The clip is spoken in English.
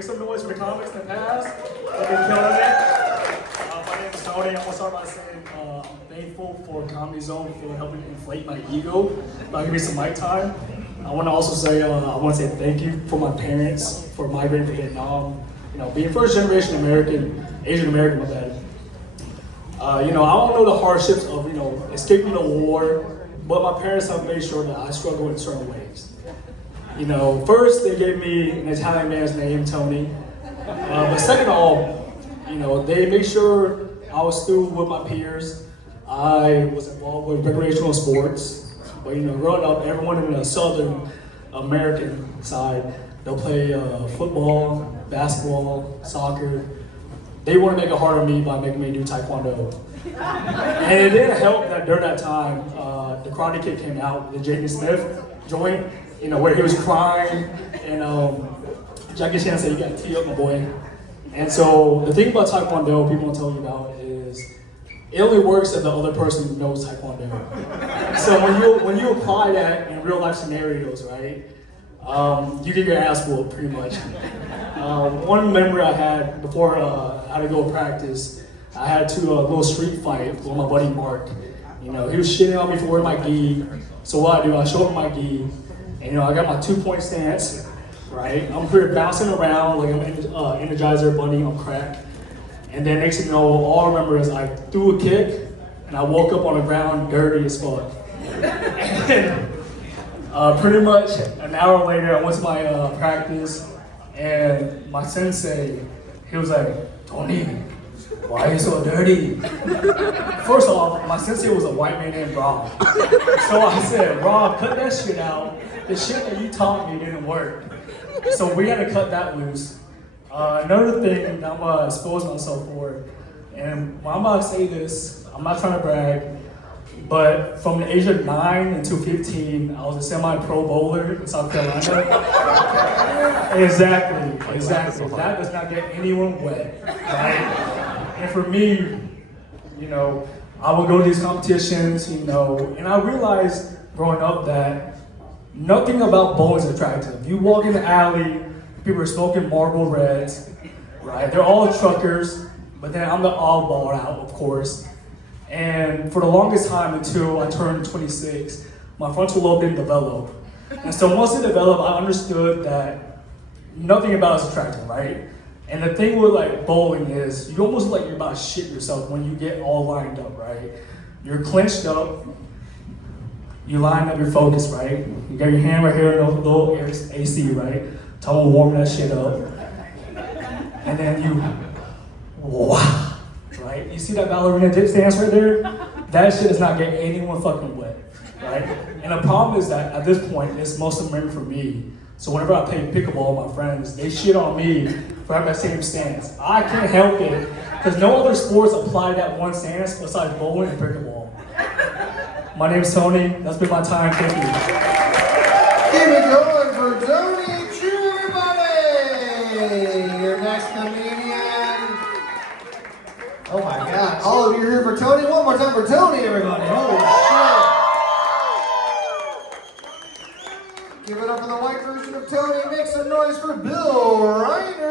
Make some noise for the comics in the past. They've been killing it. My name is Tony. I'm gonna start by saying I'm thankful for Comedy Zone for helping inflate my ego by giving me some mic time. I want to also say I want to say thank you for my parents for migrating from Vietnam. Being first generation American, Asian American, my bad. I don't know the hardships of escaping the war, but my parents have made sure that I struggle in certain ways. First they gave me an Italian man's name, Tony. But second of all, they made sure I was still with my peers. I was involved with recreational sports. But growing up, everyone in the Southern American side, they'll play football, basketball, soccer. They want to make it hard on me by making me do Taekwondo. And it didn't help that during that time, the Karate Kid came out, the Jaden Smith joint, where he was crying, and Jackie Chan said, "You got to tee up, my boy." And so the thing about Taekwondo, people don't tell you about is, it only works if the other person knows Taekwondo. So when you apply that in real life scenarios, right, you get your ass whooped pretty much. One memory I had before I had to go practice, I had to a little street fight with my buddy Mark. He was shitting on me for wearing my gi. So what I do, I show up my gi, and I got my 2-point stance, right? I'm here bouncing around like I'm Energizer Bunny on crack. And then next thing you know, all I remember is I threw a kick, and I woke up on the ground dirty as fuck. And pretty much an hour later, I went to my practice, and my sensei, he was like, "Tony, why are you so dirty?" First off, my sensei was a white man named Rob. So I said, "Rob, cut that shit out. The shit that you taught me didn't work." So we had to cut that loose. Another thing that I'm gonna expose myself for, and when I'm about to say this, I'm not trying to brag, but from the age of 9 until 15, I was a semi-pro bowler in South Carolina. Exactly. That does not get anyone wet, right? And for me, I would go to these competitions, and I realized growing up that nothing about bowling is attractive. You walk in the alley, people are smoking Marlboro Reds, right? They're all truckers, but then I'm the oddball out, of course. And for the longest time until I turned 26, my frontal lobe didn't develop. And so once it developed, I understood that nothing about it is attractive, right? And the thing with bowling is you almost you're about to shit yourself when you get all lined up, right? You're clenched up, you line up your focus, right? You got your hand right here in the little AC, right? Someone warm that shit up. And then you, wow, right? You see that ballerina dip stance right there? That shit does not get anyone fucking wet, right? And the problem is that at this point, it's mostly meant for me. So whenever I play pickleball with my friends, they shit on me for having that same stance. I can't help it, because no other sports apply that one stance besides bowling and pickleball. My name's Tony. That's been my time. Thank you. Keep it going for Tony and Chuu, everybody! Your next comedian. Oh my God! All of you are here for Tony. One more time for Tony, everybody! Holy shit! Give it up for the white version of Tony. Make some noise for Bill.